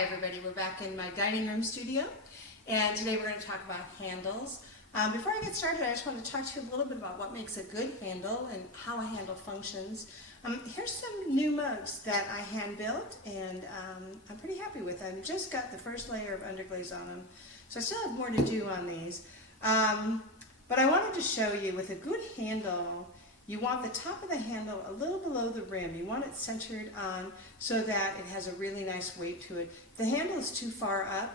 Hi everybody, we're back in my dining room studio, and today we're going to talk about handles. Before I get started, I just want to talk to you a little bit about what makes a good handle and how a handle functions. Here's some new mugs that I hand built, and I'm pretty happy with them. I just got the first layer of underglaze on them, so I still have more to do on these. But I wanted to show you with a good handle, you want the top of the handle a little below the rim. You want it centered on so that it has a really nice weight to it. If the handle is too far up,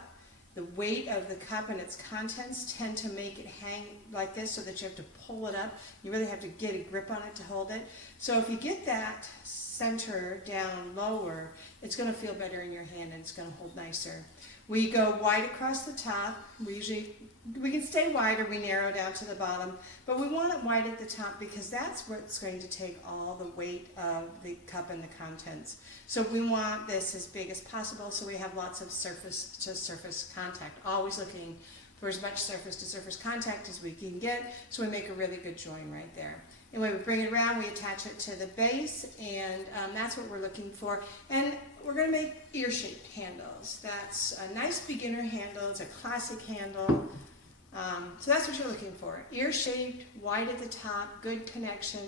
the weight of the cup and its contents tend to make it hang like this so that you have to pull it up. You really have to get a grip on it to hold it. So if you get that center down lower, it's going to feel better in your hand and it's going to hold nicer. We go wide across the top. We can stay wide or we narrow down to the bottom, but we want it wide at the top because that's what's going to take all the weight of the cup and the contents. So we want this as big as possible so we have lots of surface to surface contact, always looking for as much surface to surface contact as we can get so we make a really good join right there. Anyway, we bring it around, we attach it to the base, and that's what we're looking for. And we're going to make ear-shaped handles. That's a nice beginner handle. It's a classic handle. So that's what you're looking for. Ear-shaped, wide at the top, good connection,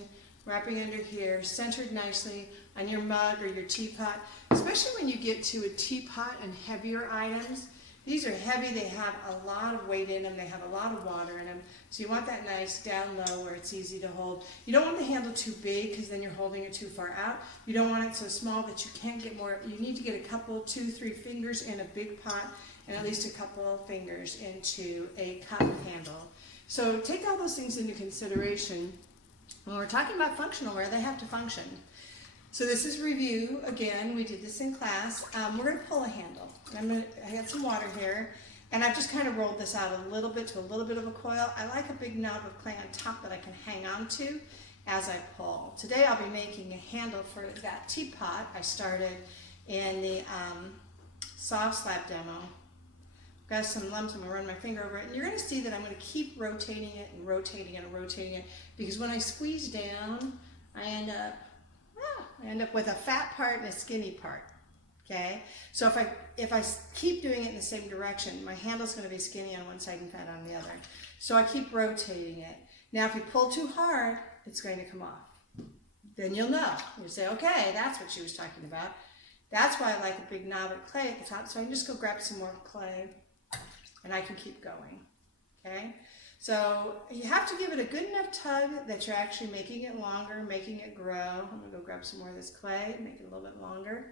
wrapping under here, centered nicely on your mug or your teapot, especially when you get to a teapot and heavier items. These are heavy, they have a lot of weight in them, they have a lot of water in them, so you want that nice down low where it's easy to hold. You don't want the handle too big because then you're holding it too far out. You don't want it so small that you can't get more. You need to get a couple, 2-3 fingers in a big pot and at least a couple of fingers into a cup handle. So take all those things into consideration when we're talking about functional wear. They have to function. So this is review. Again, we did this in class. We're going to pull a handle. I got some water here, and I've just kind of rolled this out a little bit to a little bit of a coil. I like a big knob of clay on top that I can hang on to as I pull. Today I'll be making a handle for that teapot I started in the soft slab demo. Got some lumps, I'm going to run my finger over it, and you're going to see that I'm going to keep rotating it and rotating it and rotating it, because when I squeeze down, I end up with a fat part and a skinny part. Okay, so if I keep doing it in the same direction, my handle's going to be skinny on one side and fat on the other. So I keep rotating it. Now if you pull too hard, it's going to come off. Then you'll know. You say, okay, that's what she was talking about. That's why I like a big knob of clay at the top, so I can just go grab some more clay and I can keep going. Okay, so you have to give it a good enough tug that you're actually making it longer, making it grow. I'm going to go grab some more of this clay, make it a little bit longer.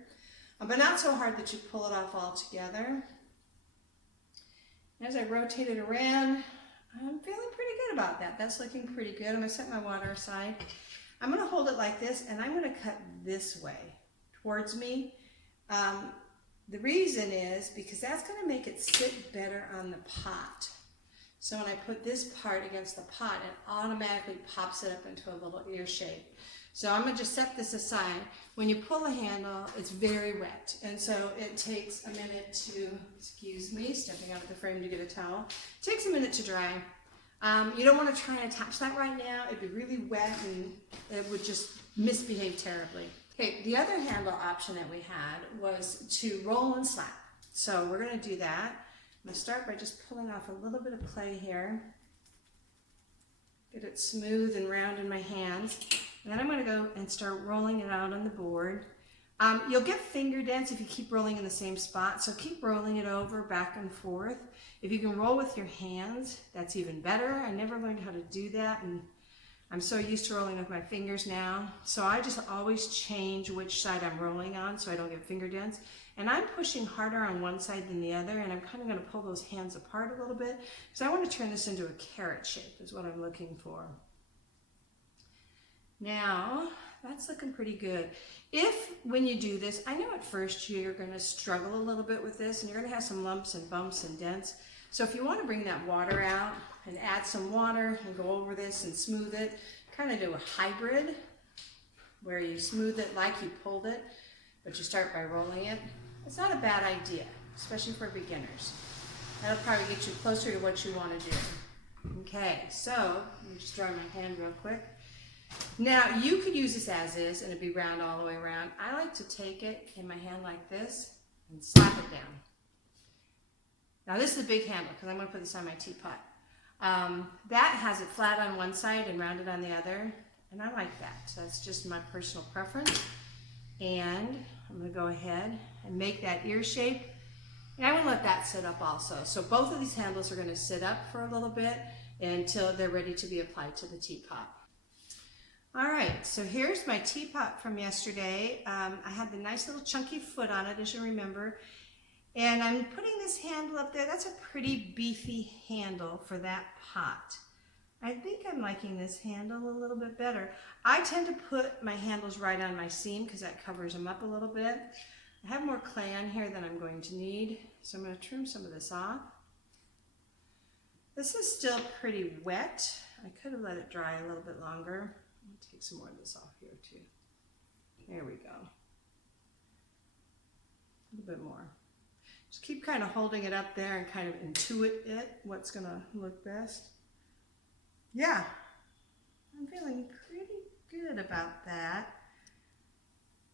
But not so hard that you pull it off all together. As I rotate it around, I'm feeling pretty good about that. That's looking pretty good. I'm going to set my water aside. I'm going to hold it like this, and I'm going to cut this way towards me. The reason is because that's going to make it sit better on the pot. So when I put this part against the pot, it automatically pops it up into a little ear shape. So I'm going to just set this aside. When you pull a handle, it's very wet. And so it takes a minute to, excuse me, stepping out of the frame to get a towel. It takes a minute to dry. You don't want to try and attach that right now. It'd be really wet and it would just misbehave terribly. Okay, the other handle option that we had was to roll and slap. So we're going to do that. I'm going to start by just pulling off a little bit of clay here. Get it smooth and round in my hands. And then I'm going to go and start rolling it out on the board. You'll get finger dents if you keep rolling in the same spot, so keep rolling it over back and forth. If you can roll with your hands, that's even better. I never learned how to do that, and I'm so used to rolling with my fingers now. So I just always change which side I'm rolling on so I don't get finger dents. And I'm pushing harder on one side than the other, and I'm kind of going to pull those hands apart a little bit because I want to turn this into a carrot shape is what I'm looking for. Now, that's looking pretty good. If, when you do this, I know at first you're going to struggle a little bit with this and you're going to have some lumps and bumps and dents. So if you want to bring that water out and add some water and go over this and smooth it, kind of do a hybrid where you smooth it like you pulled it, but you start by rolling it. It's not a bad idea, especially for beginners. That'll probably get you closer to what you want to do. Okay, so let me just dry my hand real quick. Now, you could use this as is and it'd be round all the way around. I like to take it in my hand like this and slap it down. Now this is a big handle because I'm going to put this on my teapot. That has it flat on one side and rounded on the other, and I like that. So that's just my personal preference. And I'm going to go ahead and make that ear shape. And I want to let that sit up also. So both of these handles are going to sit up for a little bit until they're ready to be applied to the teapot. All right, so here's my teapot from yesterday. I had the nice little chunky foot on it, as you remember. And I'm putting this handle up there. That's a pretty beefy handle for that pot. I think I'm liking this handle a little bit better. I tend to put my handles right on my seam because that covers them up a little bit. I have more clay on here than I'm going to need, so I'm going to trim some of this off. This is still pretty wet. I could have let it dry a little bit longer. I'll take some more of this off here too. There we go. A little bit more. Just keep kind of holding it up there and kind of intuit it, what's going to look best. Yeah, I'm feeling pretty good about that.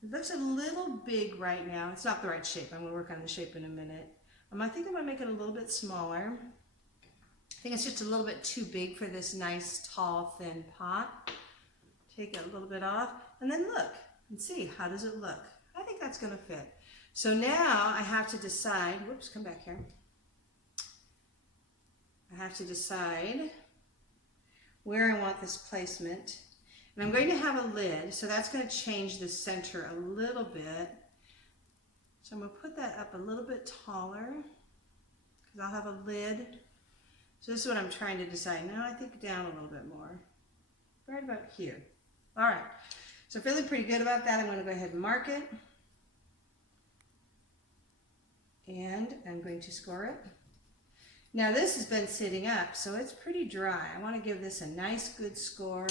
It looks a little big right now. It's not the right shape. I'm going to work on the shape in a minute. I think I'm going to make it a little bit smaller. I think it's just a little bit too big for this nice, tall, thin pot. Take it a little bit off and then look and see how does it look. I think that's going to fit. So now I have to decide, whoops, come back here. I have to decide where I want this placement. And I'm going to have a lid, so that's going to change the center a little bit. So I'm going to put that up a little bit taller because I'll have a lid. So this is what I'm trying to decide. Now I think down a little bit more, right about here. All right, so feeling pretty good about that. I'm going to go ahead and mark it. And I'm going to score it. Now this has been sitting up, so it's pretty dry. I want to give this a nice good score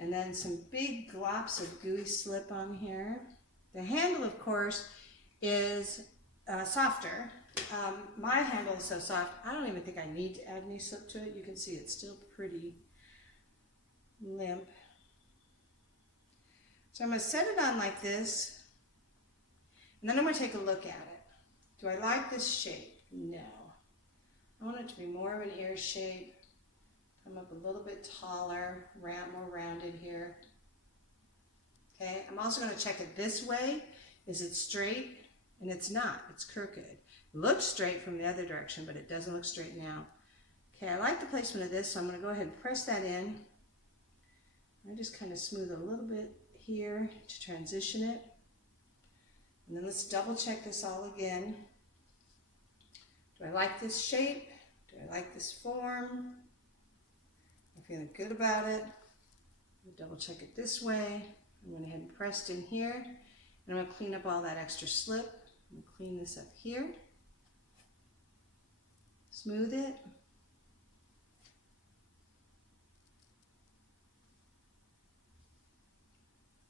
and then some big glops of gooey slip on here. The handle, of course, is softer. My handle is so soft, I don't even think I need to add any slip to it. You can see it's still pretty limp. So I'm going to set it on like this, and then I'm going to take a look at it. Do I like this shape? No. I want it to be more of an ear shape. Come up a little bit taller, more rounded here. Okay, I'm also going to check it this way. Is it straight? And it's not, it's crooked. It looks straight from the other direction, but it doesn't look straight now. Okay, I like the placement of this, so I'm going to go ahead and press that in. I just kind of smooth it a little bit here to transition it. And then let's double check this all again. Do I like this shape? Do I like this form? I'm feeling good about it. Double check it this way. I went ahead and pressed in here. And I'm going to clean up all that extra slip. I'm going to clean this up here. Smooth it.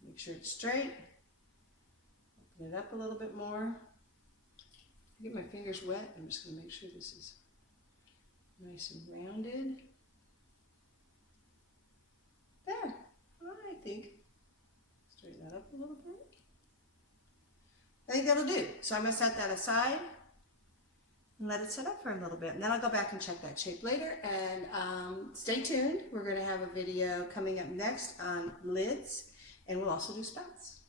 Make sure it's straight. Open it up a little bit more. Get my fingers wet. I'm just going to make sure this is nice and rounded. There, I think. Straighten that up a little bit. I think that'll do. So I'm going to set that aside and let it set up for a little bit. And then I'll go back and check that shape later. And stay tuned. We're going to have a video coming up next on lids, and we'll also do spouts.